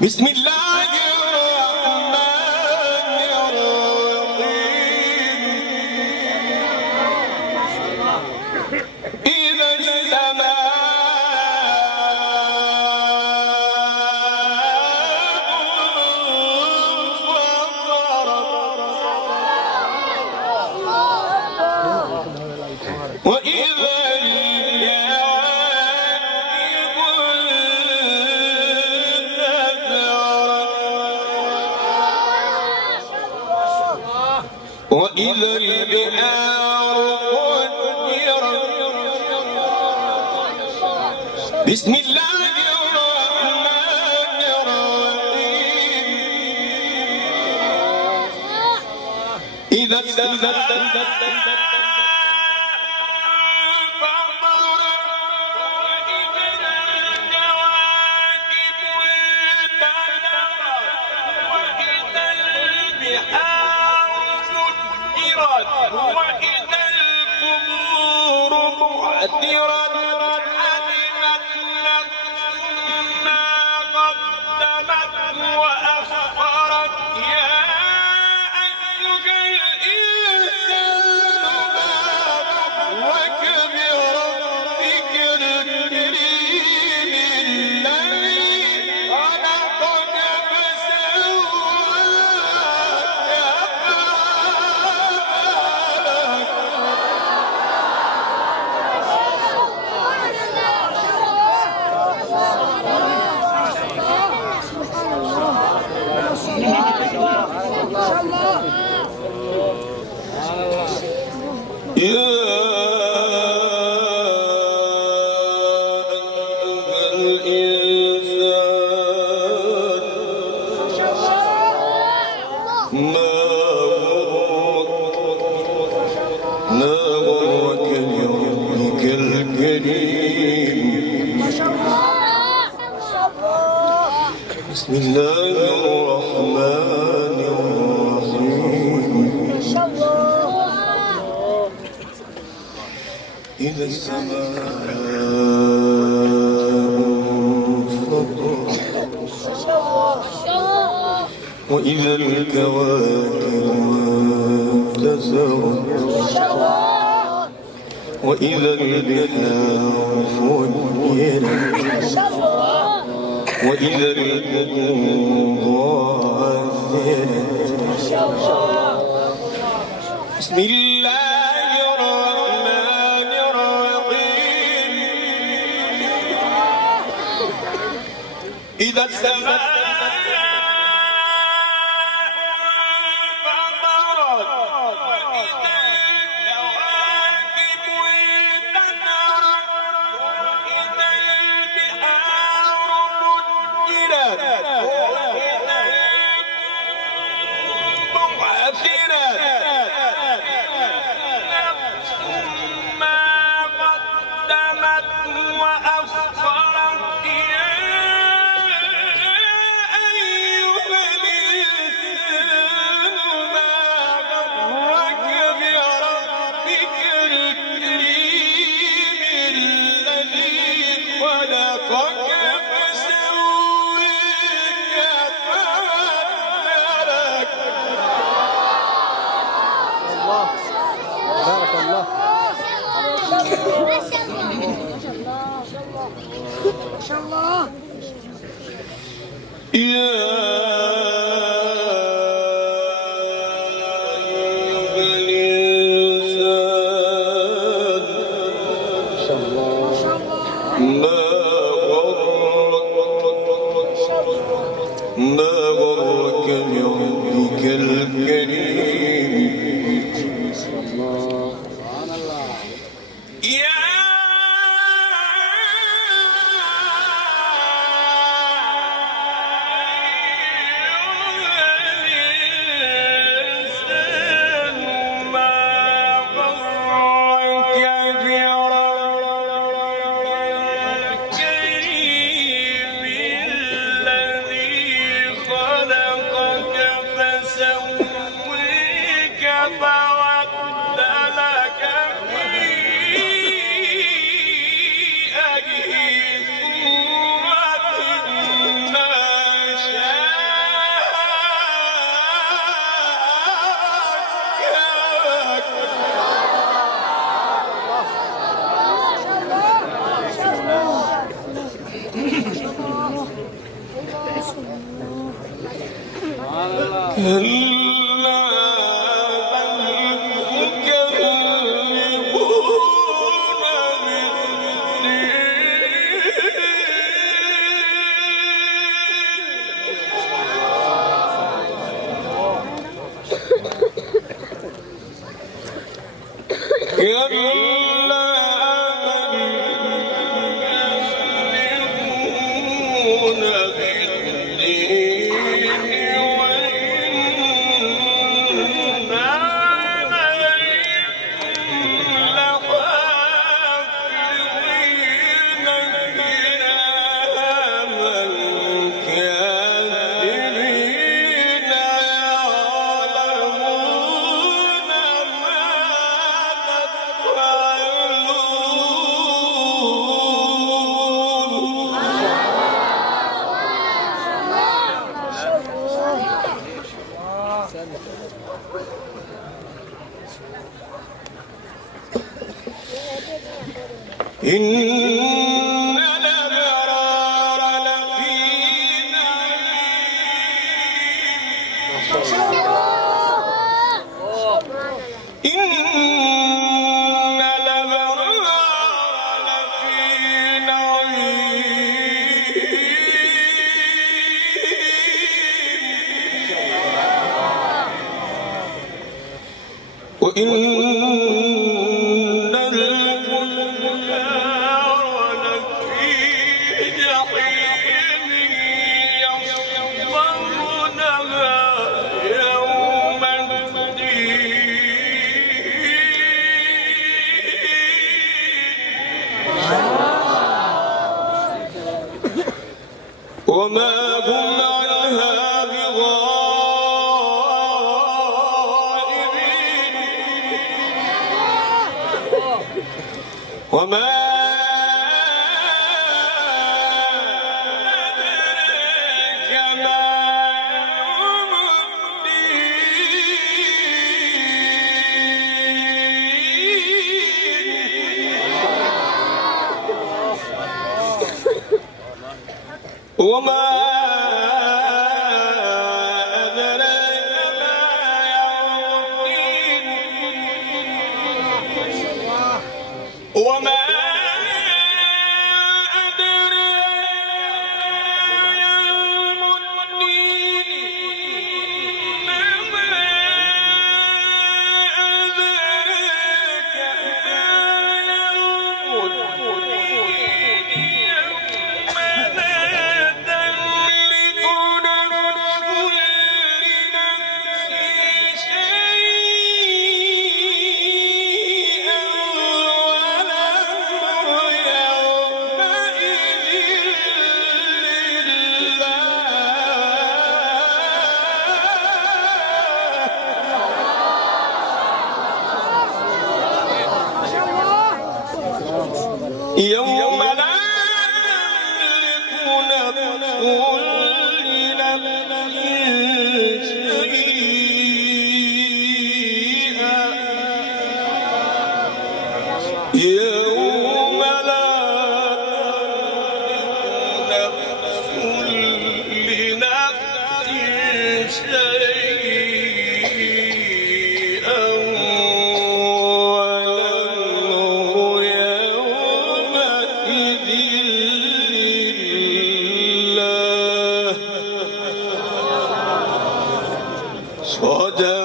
بسم الله الرحمن الرحيم. إذا السماء انفطرت وإذا وإذا البحار فجرت. بسم الله الرحمن الرحيم. إذا السماء وإذا القبور بعثرت علمت نفس ما قدمت وأخرت يا أيها الإنسان ما غرك بربك الكريم الذي خلقك يا ما غرك بربك الكريم. بسم الله الرحمن الرحيم. إذا السماء انفطرت وإذا الكواكب انتثرت وإذا البحار فجرت وإذا القبور بعثرت. بسم الله الرحمن الرحيم. إذا السماء ما غرك بربك الكريم. يا كلا بل تكذبون بالدين إن الأبرار لفي نعيم إن الأبرار لفي نعيم وإن وما هم عنها بغائبين وما أدراك ما يوم الدين وما أدراك ما يوم الدين وما أدراك يوم الدين وما أدراك يوم الدين يوم يوم لا تملك نفس لنفس شيئا يوم لا تملك نفس لنفس شيئا والأمر يومئذ لله صدق